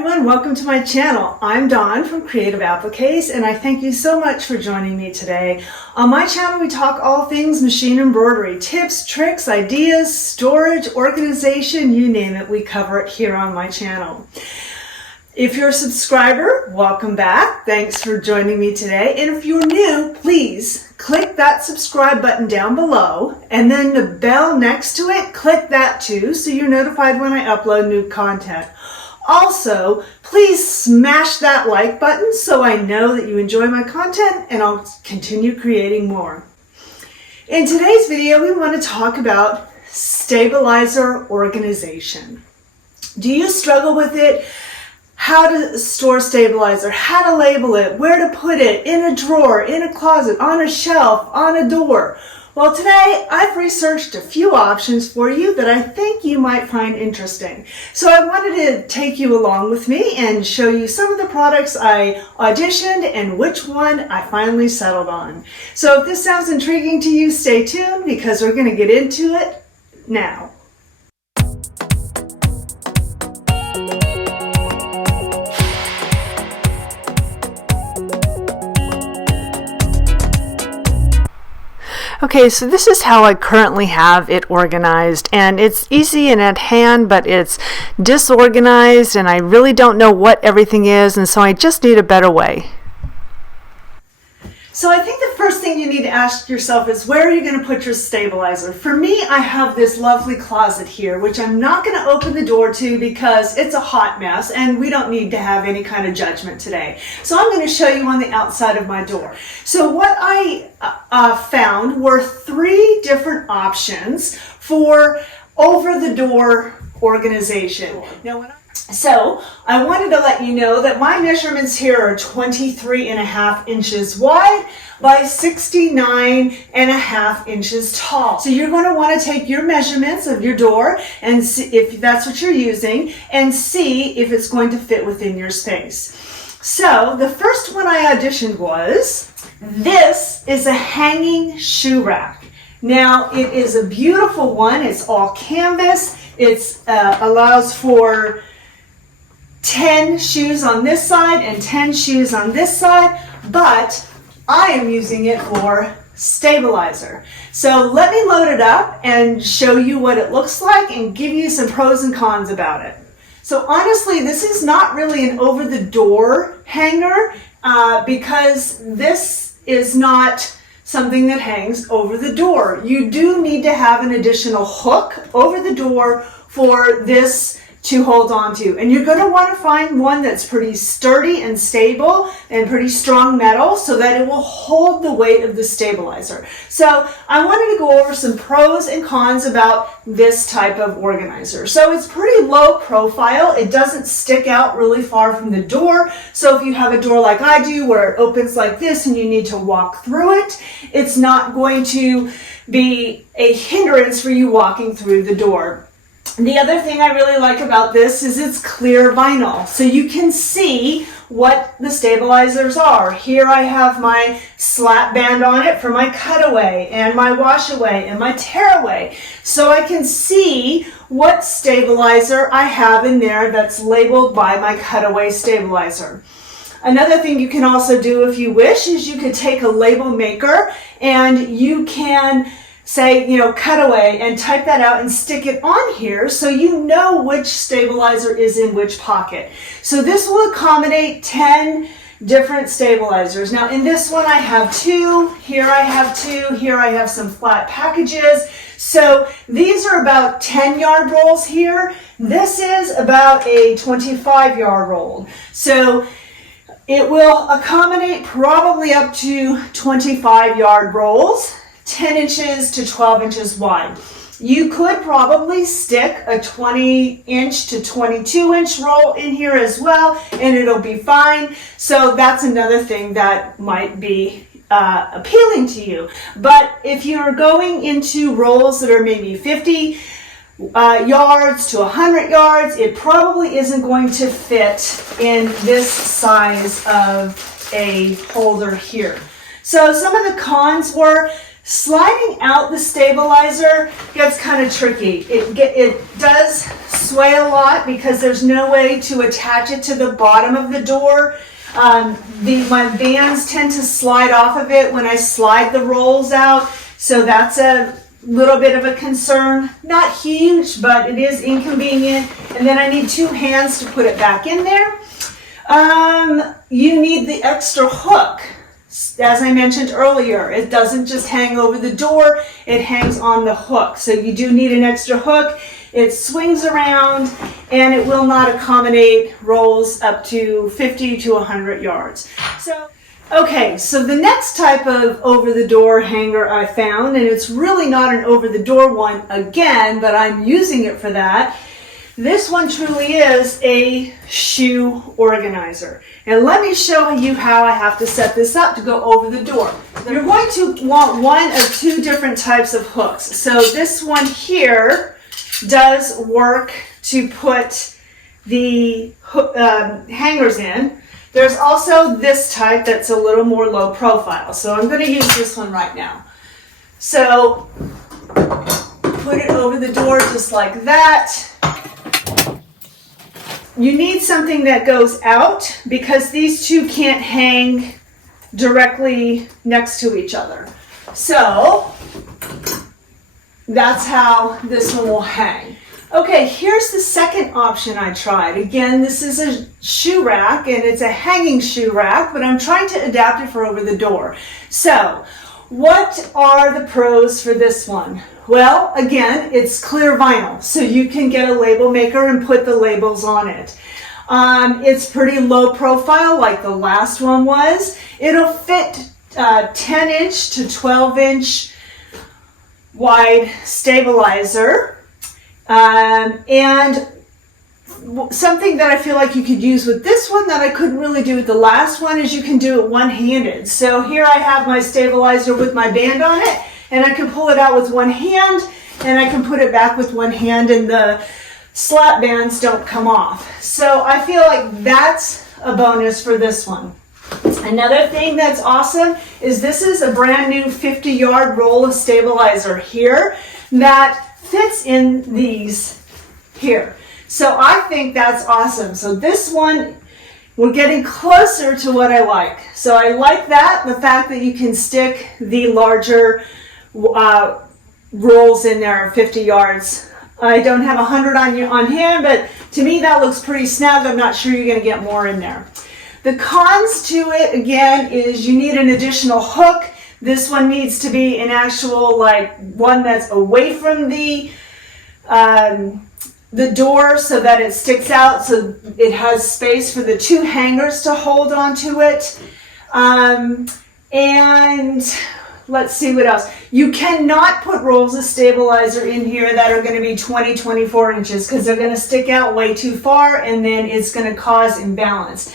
everyone, welcome to my channel. I'm Dawn from Creative Appliques, and I thank you so much for joining me today. On my channel we talk all things machine embroidery, tips, tricks, ideas, storage, organization, you name it, we cover it here on my channel. If you're a subscriber, welcome back. Thanks for joining me today. And if you're new, please click that subscribe button down below, and then the bell next to it, click that too, so you're notified when I upload new content. Also, please smash that like button so I know that you enjoy my content and I'll continue creating more. In today's video, we want to talk about stabilizer organization. Do you struggle with it? How to store stabilizer, how to label it, where to put it, in a drawer, in a closet, on a shelf, on a door. Well, today I've researched a few options for you that I think you might find interesting. So I wanted to take you along with me and show you some of the products I auditioned and which one I finally settled on. So if this sounds intriguing to you, stay tuned because we're going to get into it now. Okay, so this is how I currently have it organized, and it's easy and at hand, but it's disorganized and I really don't know what everything is, and so I just need a better way. So I think the first thing you need to ask yourself is, where are you going to put your stabilizer? For me, I have this lovely closet here, which I'm not going to open the door to because it's a hot mess and we don't need to have any kind of judgment today. So I'm going to show you on the outside of my door. So what I found were 3 different options for over-the-door organization. Now, So I wanted to let you know that my measurements here are 23.5 inches wide by 69.5 inches tall. So you're going to want to take your measurements of your door and see if that's what you're using and see if it's going to fit within your space. So the first one I auditioned was, this is a hanging shoe rack. Now it is a beautiful one. It's all canvas. It allows for 10 shoes on this side and 10 shoes on this side, but I am using it for stabilizer. So let me load it up and show you what it looks like and give you some pros and cons about it. So honestly, this is not really an over-the-door hanger because this is not something that hangs over the door. You do need to have an additional hook over the door for this to hold on to, and you're going to want to find one that's pretty sturdy and stable and pretty strong metal so that it will hold the weight of the stabilizer. So I wanted to go over some pros and cons about this type of organizer. So it's pretty low profile. It doesn't stick out really far from the door. So if you have a door like I do where it opens like this and you need to walk through it, it's not going to be a hindrance for you walking through the door. The other thing I really like about this is it's clear vinyl, so you can see what the stabilizers are. Here I have my slat band on it for my cutaway and my wash away and my tear away, so I can see what stabilizer I have in there that's labeled by my cutaway stabilizer. Another thing you can also do if you wish is you could take a label maker and you can say, cutaway, and type that out and stick it on here so you know which stabilizer is in which pocket. So this will accommodate 10 different stabilizers. Now in this one I have 2, here I have 2, here I have some flat packages. So these are about 10-yard rolls here. This is about a 25-yard roll. So it will accommodate probably up to 25-yard rolls. 10 inches to 12 inches wide. You could probably stick a 20-inch to 22-inch roll in here as well, and it'll be fine. So that's another thing that might be appealing to you. But if you're going into rolls that are maybe 50 yards to 100 yards, it probably isn't going to fit in this size of a holder here. So some of the cons were Sliding out the stabilizer gets kind of tricky. It does sway a lot because there's no way to attach it to the bottom of the door. My bands tend to slide off of it when I slide the rolls out, so that's a little bit of a concern. Not huge, but it is inconvenient. And then I need 2 hands to put it back in there. You need the extra hook. As I mentioned earlier, it doesn't just hang over the door, it hangs on the hook. So you do need an extra hook. It swings around and it will not accommodate rolls up to 50 to 100 yards. Okay, so the next type of over-the-door hanger I found, and it's really not an over-the-door one again, but I'm using it for that. This one truly is a shoe organizer. And let me show you how I have to set this up to go over the door. You're going to want one of 2 different types of hooks. So this one here does work to put the hangers in. There's also this type that's a little more low profile. So I'm going to use this one right now. So put it over the door just like that. You need something that goes out because these 2 can't hang directly next to each other. So that's how this one will hang. Okay, here's the second option I tried. Again, this is a shoe rack and it's a hanging shoe rack, but I'm trying to adapt it for over the door. So what are the pros for this one? Well, again, it's clear vinyl, so you can get a label maker and put the labels on it. It's pretty low profile like the last one was. It'll fit 10-inch to 12-inch wide stabilizer. And something that I feel like you could use with this one that I couldn't really do with the last one is you can do it one-handed. So here I have my stabilizer with my band on it, and I can pull it out with one hand, and I can put it back with one hand, and the slap bands don't come off. So I feel like that's a bonus for this one. Another thing that's awesome is this is a brand new 50-yard roll of stabilizer here that fits in these here. So I think that's awesome. So this one, we're getting closer to what I like. So I like that, the fact that you can stick the larger rolls in there, 50 yards. I don't have 100 on hand, but to me that looks pretty snug. I'm not sure you're going to get more in there. The cons to it, again, is you need an additional hook. This one needs to be an actual, like, one that's away from the door so that it sticks out, so it has space for the 2 hangers to hold onto it. And let's see what else. You cannot put rolls of stabilizer in here that are going to be 20, 24 inches because they're going to stick out way too far and then it's going to cause imbalance.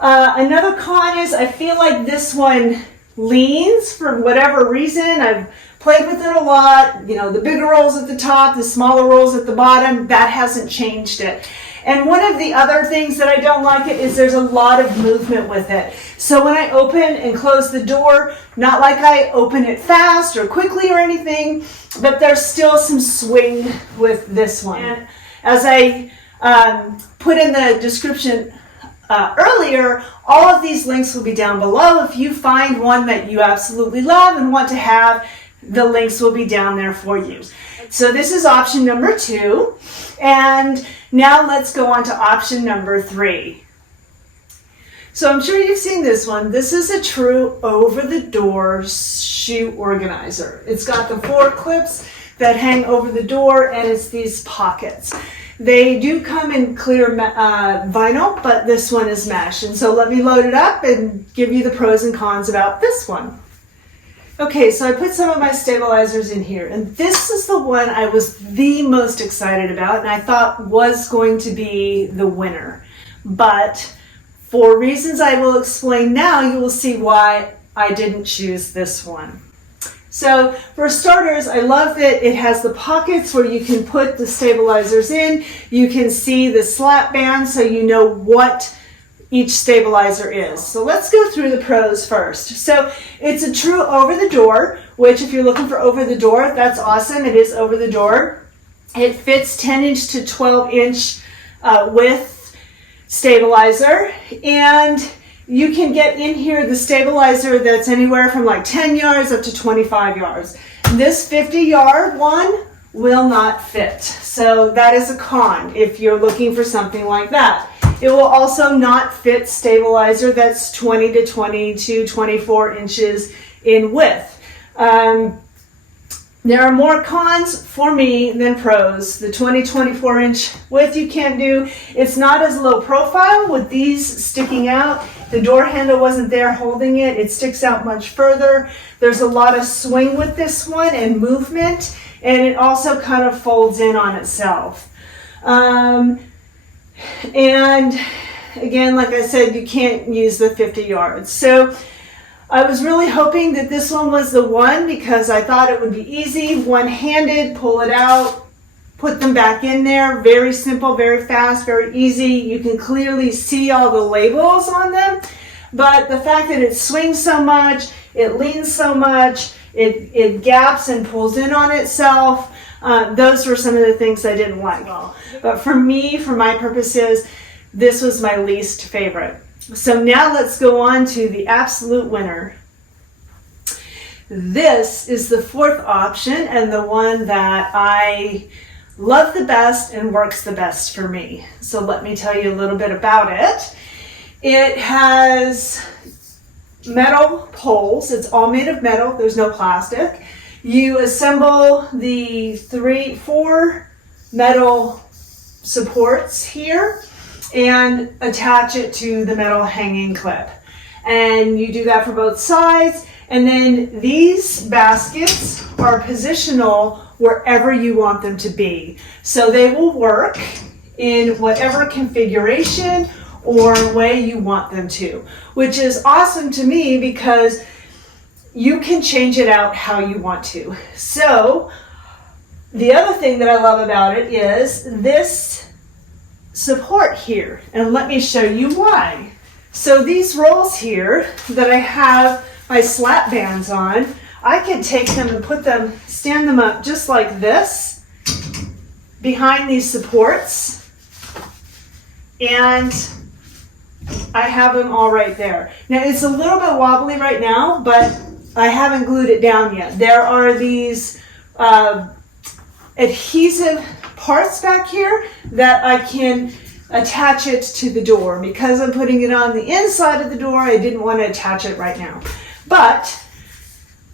Another con is I feel like this one leans for whatever reason. I've played with it a lot. You know, the bigger rolls at the top, the smaller rolls at the bottom, that hasn't changed it. And one of the other things that I don't like it is there's a lot of movement with it. So when I open and close the door, not like I open it fast or quickly or anything, but there's still some swing with this one. And as I put in the description earlier, all of these links will be down below. If you find one that you absolutely love and want to have, the links will be down there for you. So this is option number 2. And now let's go on to option number 3. So I'm sure you've seen this one. This is a true over-the-door shoe organizer. It's got the 4 clips that hang over the door, and it's these pockets. They do come in clear vinyl, but this one is mesh. And so let me load it up and give you the pros and cons about this one. Okay, so I put some of my stabilizers in here, and this is the one I was the most excited about and I thought was going to be the winner. But for reasons I will explain now, you will see why I didn't choose this one. So for starters, I love that it has the pockets where you can put the stabilizers in. You can see the slap band so you know what each stabilizer is. So let's go through the pros first. So it's a true over the door which if you're looking for over the door, that's awesome. It is over the door. It fits 10 inch to 12 inch width stabilizer, and you can get in here the stabilizer that's anywhere from like 10 yards up to 25 yards. This 50-yard one will not fit. So that is a con if you're looking for something like that. It will also not fit stabilizer that's 20 to 22, 24 inches in width. There are more cons for me than pros. The 24 inch width you can't do. It's not as low profile with these sticking out. The door handle wasn't there holding it. It sticks out much further. There's a lot of swing with this one and movement, and it also kind of folds in on itself. And again, like I said, you can't use the 50 yards. So I was really hoping that this one was the one because I thought it would be easy, one-handed, pull it out, put them back in there. Very simple, very fast, very easy. You can clearly see all the labels on them. But the fact that it swings so much, it leans so much, it gaps and pulls in on itself, those were some of the things I didn't like. But for me, for my purposes, this was my least favorite. So now let's go on to the absolute winner. This is the fourth option and the one that I love the best and works the best for me. So let me tell you a little bit about it. It has metal poles. It's all made of metal. There's no plastic. You assemble the 4 metal supports here and attach it to the metal hanging clip. And you do that for both sides. And then these baskets are positional wherever you want them to be. So they will work in whatever configuration or way you want them to, which is awesome to me because you can change it out how you want to. So the other thing that I love about it is this support here, and let me show you why. So these rolls here that I have my slat bands on, I can take them and put them, stand them up just like this behind these supports, and I have them all right there. Now it's a little bit wobbly right now, but I haven't glued it down yet. There are these adhesive parts back here that I can attach it to the door. Because I'm putting it on the inside of the door, I didn't want to attach it right now. But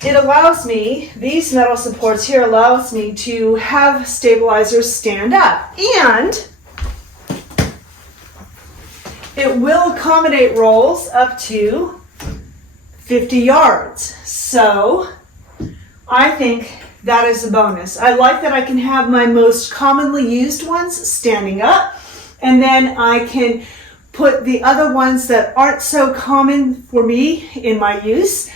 it allows me, these metal supports here allows me to have stabilizers stand up. And it will accommodate rolls up to 50 yards. So I think that is a bonus. I like that I can have my most commonly used ones standing up, and then I can put the other ones that aren't so common for me in my use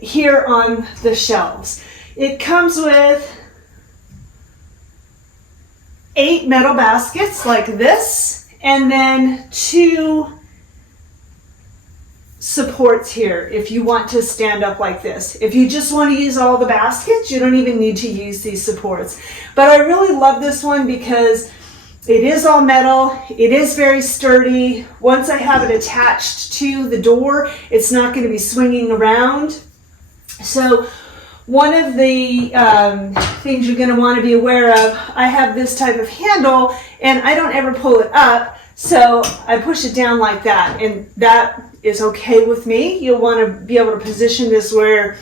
here on the shelves. It comes with 8 metal baskets like this, and then 2 supports here if you want to stand up like this. If you just want to use all the baskets, you don't even need to use these supports. But I really love this one because it is all metal. It is very sturdy. Once I have it attached to the door, it's not going to be swinging around. So one of the things you're going to want to be aware of, I have this type of handle and I don't ever pull it up. So I push it down like that, and that is okay with me. You'll want to be able to position this where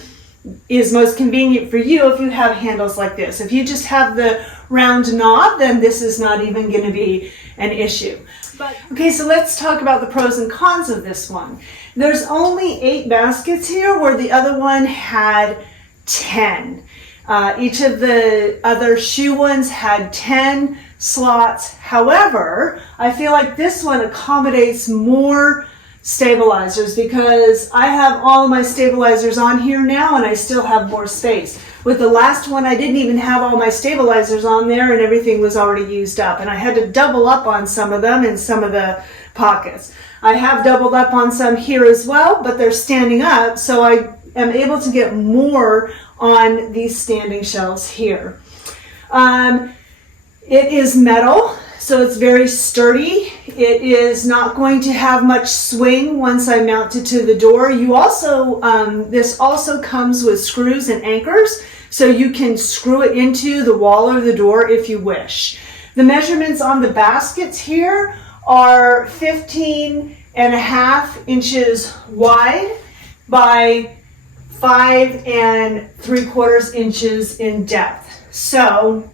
is most convenient for you if you have handles like this. If you just have the round knob, then this is not even going to be an issue. Okay, so let's talk about the pros and cons of this one. There's only 8 baskets here where the other one had 10. Each of the other shoe ones had 10 slots. However, I feel like this one accommodates more stabilizers because I have all of my stabilizers on here now and I still have more space. With the last one, I didn't even have all my stabilizers on there and everything was already used up, and I had to double up on some of them in some of the pockets. I have doubled up on some here as well, but they're standing up, so I am able to get more on these standing shelves here. It is metal, so it's very sturdy. It is not going to have much swing once I mount it to the door. You also, this also comes with screws and anchors, so you can screw it into the wall or the door if you wish. The measurements on the baskets here are 15.5 inches wide by 5.75 inches in depth. So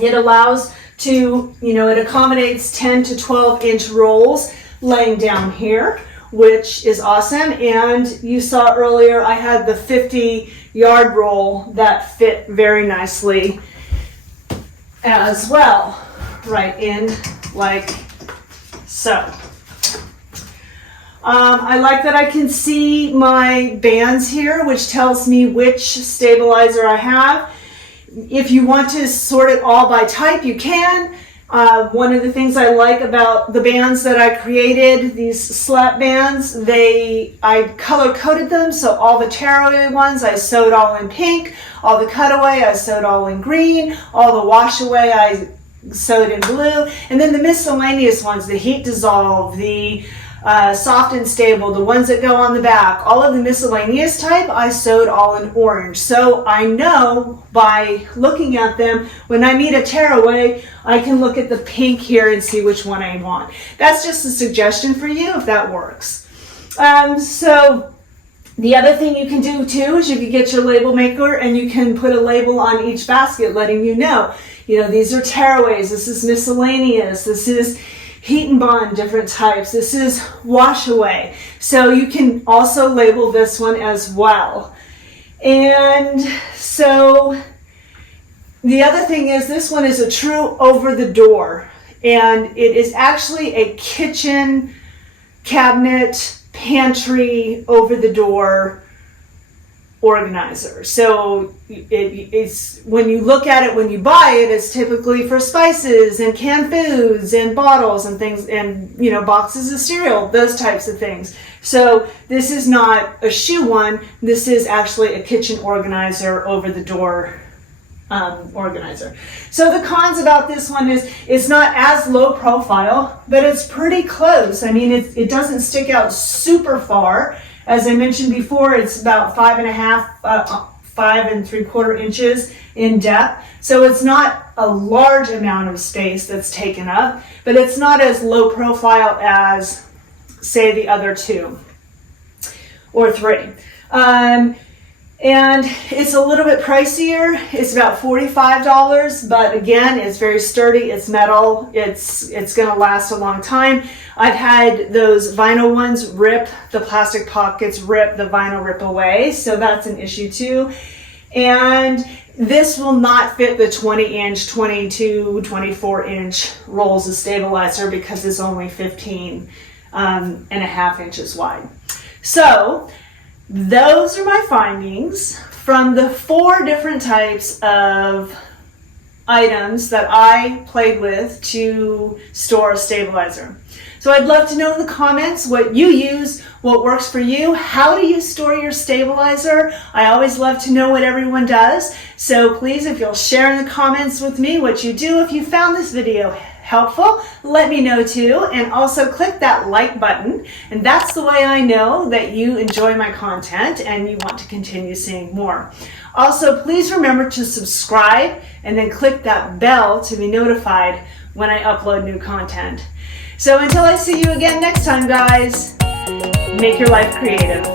it allows to, it accommodates 10 to 12 inch rolls laying down here, which is awesome. And you saw earlier I had the 50-yard roll that fit very nicely as well, right in like so. I like that I can see my bands here, which tells me which stabilizer I have. If you want to sort it all by type, you can. One of the things I like about the bands that I created, these slap bands, I color coded them. So all the tearaway ones I sewed all in pink, all the cutaway I sewed all in green, all the wash away I sewed in blue, and then the miscellaneous ones, the heat dissolve, the soft and stable, the ones that go on the back, all of the miscellaneous type I sewed all in orange. So I know by looking at them, when I need a tearaway, I can look at the pink here and see which one I want. That's just a suggestion for you if that works. So the other thing you can do too is you can get your label maker and you can put a label on each basket letting you know, these are tearaways, this is miscellaneous, this is heat and bond, different types. This is wash away. So you can also label this one as well. And so the other thing is this one is a true over the door. And it is actually a kitchen cabinet, pantry, over the door organizer. So it's when you look at it, when you buy it, it's typically for spices and canned foods and bottles and things and boxes of cereal, those types of things. So this is not a shoe one, this is actually a kitchen organizer, over the door organizer. So the cons about this one is it's not as low profile, but it's pretty close. I mean, it doesn't stick out super far. As I mentioned before, it's about 5.75 inches in depth. So it's not a large amount of space that's taken up, but it's not as low profile as, say, the other two or three. And it's a little bit pricier. It's about $45, but again, it's very sturdy. It's metal. It's going to last a long time. I've had those vinyl ones rip, the plastic pockets rip, the vinyl rip away. So that's an issue too. And this will not fit the 20-inch, 22, 24-inch rolls of stabilizer because it's only 15.5 inches wide. So those are my findings from the 4 different types of items that I played with to store a stabilizer. So I'd love to know in the comments what you use, what works for you. How do you store your stabilizer? I always love to know what everyone does. So please, if you'll share in the comments with me what you do, if you found this video helpful, let me know too. And also click that like button. And that's the way I know that you enjoy my content and you want to continue seeing more. Also, please remember to subscribe and then click that bell to be notified when I upload new content. So until I see you again next time, guys, make your life creative.